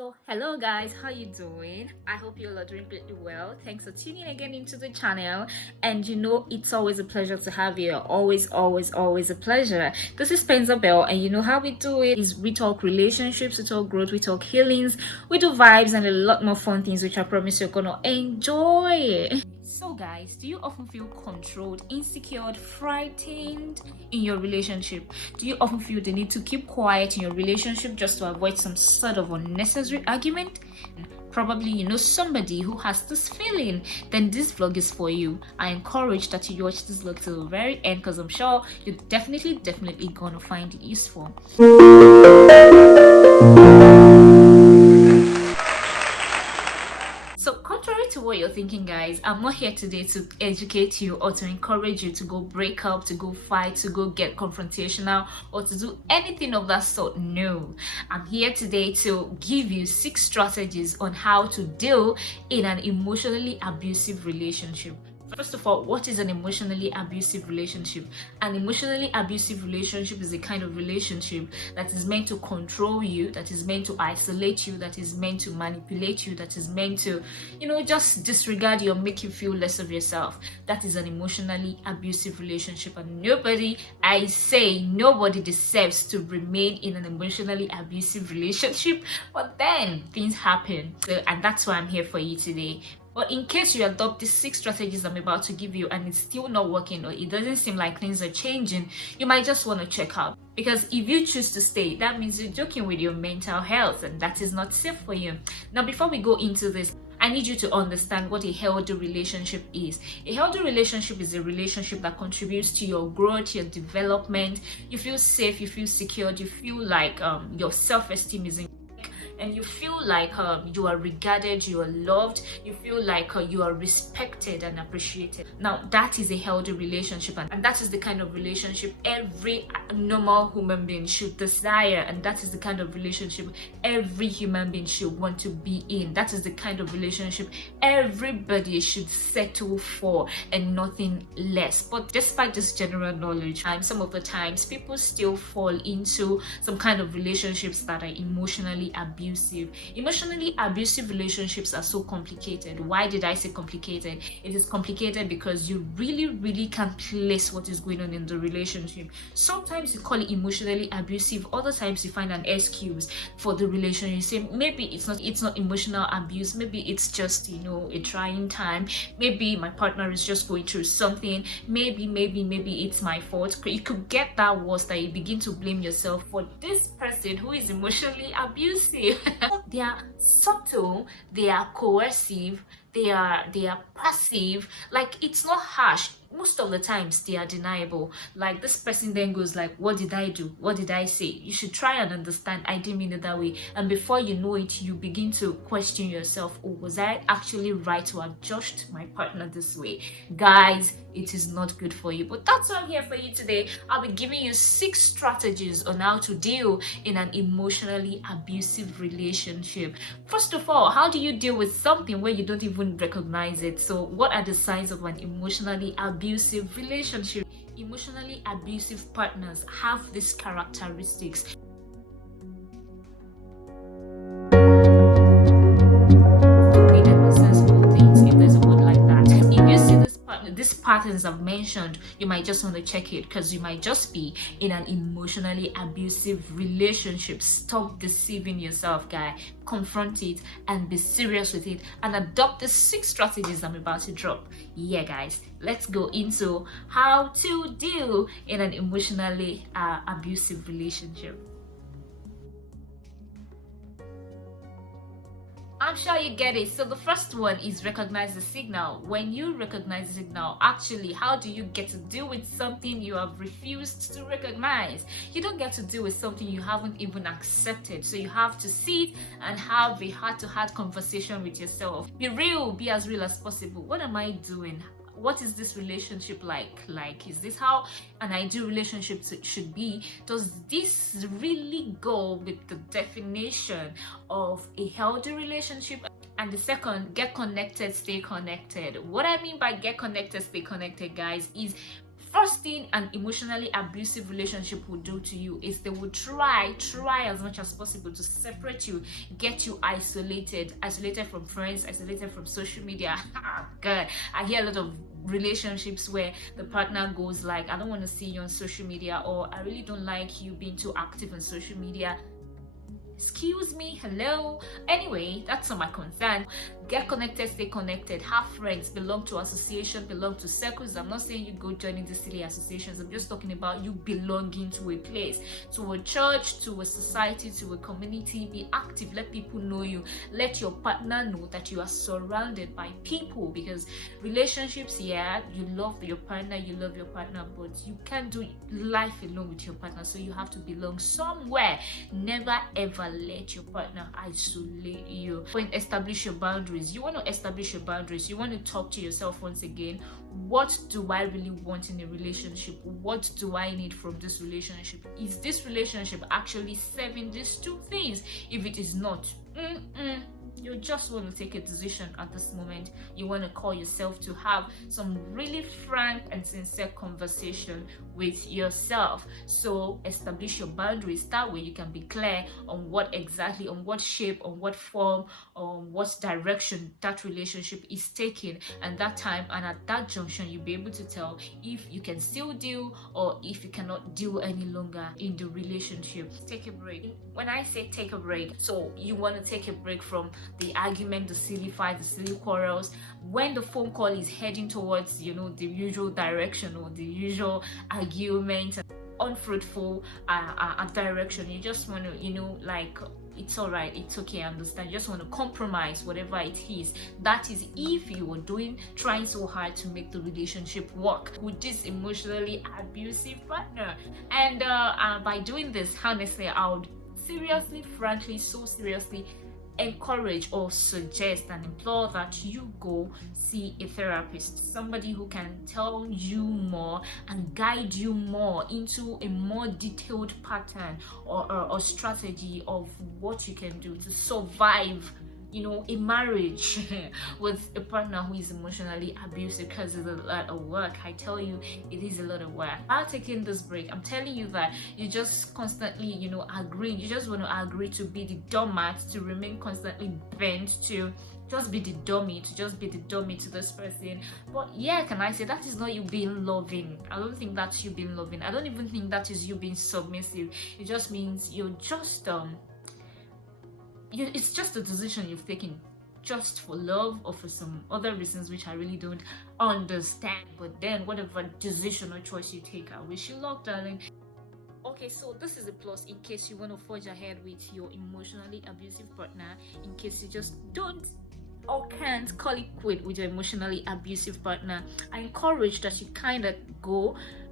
So hello guys, how you doing? I hope you all are doing pretty well. Thanks for tuning again into the channel. And it's always a pleasure to have you. Always a pleasure. This is Spencer Bell, and you know how we do it is we talk relationships, we talk growth, we talk healings, we do vibes and a lot more fun things which I promise you're gonna enjoy. So guys, do you often feel controlled, insecure, frightened in your relationship? Do you often feel the need to keep quiet in your relationship just to avoid some sort of unnecessary argument? Probably you know somebody who has this feeling. Then this vlog is for you. I encourage that you watch this vlog till the very end because I'm sure you're definitely gonna find it useful. So contrary to what you're thinking, guys, I'm not here today to educate you or to encourage you to go break up, to go fight, to go get confrontational, or to do anything of that sort. No, I'm here today to give you 6 strategies on how to deal in an emotionally abusive relationship. First of all, what is an emotionally abusive relationship? An emotionally abusive relationship is a kind of relationship that is meant to control you, that is meant to isolate you, that is meant to manipulate you, that is meant to, just disregard you or make you feel less of yourself. That is an emotionally abusive relationship, and nobody deserves to remain in an emotionally abusive relationship. But then things happen, and that's why I'm here for you today. But in case you adopt these 6 strategies I'm about to give you and it's still not working, or it doesn't seem like things are changing, you might just want to check out. Because if you choose to stay, that means you're joking with your mental health, and that is not safe for you. Now, before we go into this, I need you to understand what a healthy relationship is. A healthy relationship is a relationship that contributes to your growth, your development. You feel safe, you feel secured, you feel like your self-esteem is in, and you feel like you are regarded, you are loved, you feel like you are respected and appreciated. Now, that is a healthy relationship, and that is the kind of relationship every normal human being should desire, and that is the kind of relationship every human being should want to be in. That is the kind of relationship everybody should settle for, and nothing less. But despite this general knowledge, some of the times people still fall into some kind of relationships that are emotionally abusive. Emotionally abusive relationships are so complicated. Why did I say complicated? It is complicated because you really can't place what is going on in the relationship. Sometimes you call it emotionally abusive, other times you find an excuse for the relationship. You say maybe it's not emotional abuse, maybe it's just a trying time, maybe my partner is just going through something, maybe it's my fault. You could get that worse, that you begin to blame yourself for this person who is emotionally abusive. They are subtle, they are coercive, they are passive. Like, it's not harsh. Most of the times they are deniable. Like, this person then goes like, what did I do? What did I say? You should try and understand, I didn't mean it that way. And before you know it, you begin to question yourself. Oh, was I actually right to have judged my partner this way? Guys, it is not good for you. But that's why I'm here for you today. I'll be giving you 6 strategies on how to deal in an emotionally abusive relationship. First of all, how do you deal with something where you don't even recognize it? So what are the signs of an emotionally abusive relationship? Emotionally abusive partners have these characteristics. These patterns I've mentioned, you might just want to check it, because you might just be in an emotionally abusive relationship. Stop deceiving yourself, guy. Confront it and be serious with it, and adopt the 6 strategies I'm about to drop. Yeah, guys, let's go into how to deal in an emotionally abusive relationship. I'm sure you get it. So the first one is recognize the signal. When you recognize the signal, actually, how do you get to deal with something you have refused to recognize? You don't get to deal with something you haven't even accepted. So you have to sit and have a heart-to-heart conversation with yourself. Be real, be as real as possible. What am I doing? What is this relationship like? Is this how an ideal relationship should be? Does this really go with the definition of a healthy relationship? And the second, get connected, stay connected. What I mean by get connected, stay connected, guys, is first thing an emotionally abusive relationship will do to you is they will try as much as possible to separate you, get you isolated from friends, isolated from social media. God, I hear a lot of relationships where the partner goes like, I don't want to see you on social media, or I really don't like you being too active on social media. Excuse me, hello. Anyway, that's not my concern. Get connected, stay connected, have friends, belong to association, belong to circles. I'm not saying you go joining these silly associations. I'm just talking about you belonging to a place, to a church, to a society, to a community. Be active, let people know you, let your partner know that you are surrounded by people, because relationships, yeah, you love your partner, but you can't do life alone with your partner, so you have to belong somewhere. Never ever let your partner isolate you. When establish your boundaries, you want to establish your boundaries. You want to talk to yourself once again. What do I really want in a relationship? What do I need from this relationship? Is this relationship actually serving these two things? If it is not, you just want to take a decision at this moment. You want to call yourself to have some really frank and sincere conversation with yourself. So establish your boundaries. That way you can be clear on what exactly, on what shape, on what form, on what direction that relationship is taking. And that time and at that junction, you'll be able to tell if you can still deal or if you cannot deal any longer in the relationship. Take a break. When I say take a break, so you want to take a break from the argument, the silly fight, the silly quarrels. When the phone call is heading towards, the usual direction or the usual argument, unfruitful direction, you just want to, like, it's all right, it's okay, I understand. You just want to compromise whatever it is. That is if you are trying so hard to make the relationship work with this emotionally abusive partner. And by doing this, honestly, I would seriously, frankly, so seriously encourage or suggest and implore that you go see a therapist, somebody who can tell you more and guide you more into a more detailed pattern or strategy of what you can do to survive a marriage with a partner who is emotionally abusive, because it's a lot of work. I tell you, it is a lot of work. While taking this break, I'm telling you that you just constantly, agreeing. You just want to agree to be the doormat, to remain constantly bent, to just be the dummy, to this person. But yeah, can I say that is not you being loving? I don't think that's you being loving. I don't even think that is you being submissive. It just means you're just it's just a decision you've taken just for love or for some other reasons which I really don't understand. But then whatever decision or choice you take, I wish you luck, darling. Okay, so this is a plus in case you want to forge ahead with your emotionally abusive partner, in case you just don't or can't call it quit with your emotionally abusive partner. I encourage that you kind of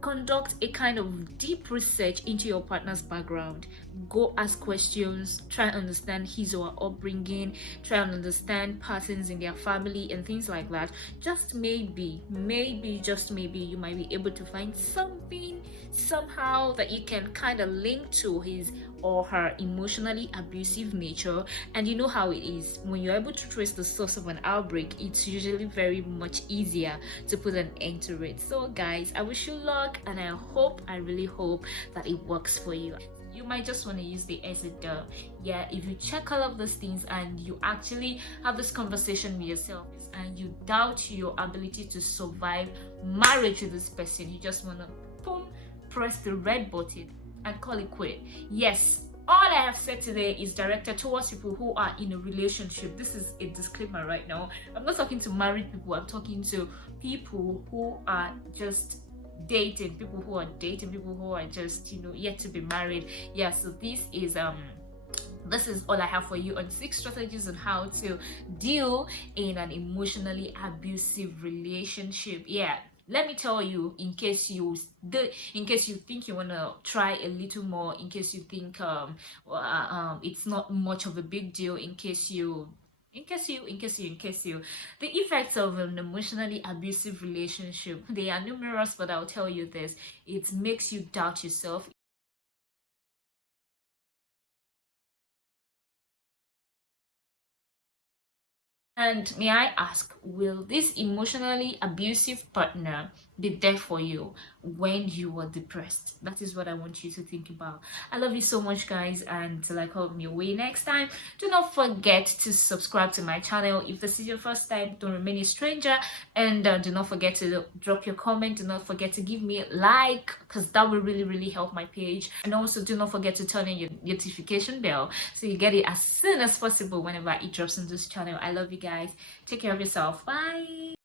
conduct a kind of deep research into your partner's background. Go ask questions, try and understand his or her upbringing, try and understand patterns in their family and things like that. Just maybe, just maybe, you might be able to find something somehow that you can kind of link to his or her emotionally abusive nature. And you know how it is, when you're able to trace the source of an outbreak, it's usually very much easier to put an end to it. So guys, I wish you luck, and I really hope that it works for you. You might just want to use the as a dub. Yeah, if you check all of those things and you actually have this conversation with yourself and you doubt your ability to survive marriage with this person, you just want to boom, press the red button and call it quit. Yes, all I have said today is directed towards people who are in a relationship. This is a disclaimer right now. I'm not talking to married people. I'm talking to people who are just dating, people who are just yet to be married. Yeah, so this is all I have for you on 6 strategies on how to deal in an emotionally abusive relationship. Yeah, let me tell you, in case you think you want to try a little more, in case you think it's not much of a big deal, in case you the effects of an emotionally abusive relationship, they are numerous, but I'll tell you this: it makes you doubt yourself. And may I ask, will this emotionally abusive partner be there for you when you are depressed. That is what I want you to think about. I love you so much, guys, and till I come your way next time, do not forget to subscribe to my channel. If this is your first time, don't remain a stranger, and do not forget to drop your comment. Do not forget to give me a like, because that will really help my page. And also do not forget to turn on your notification bell so you get it as soon as possible whenever it drops on this channel. I love you guys. Take care of yourself. Bye.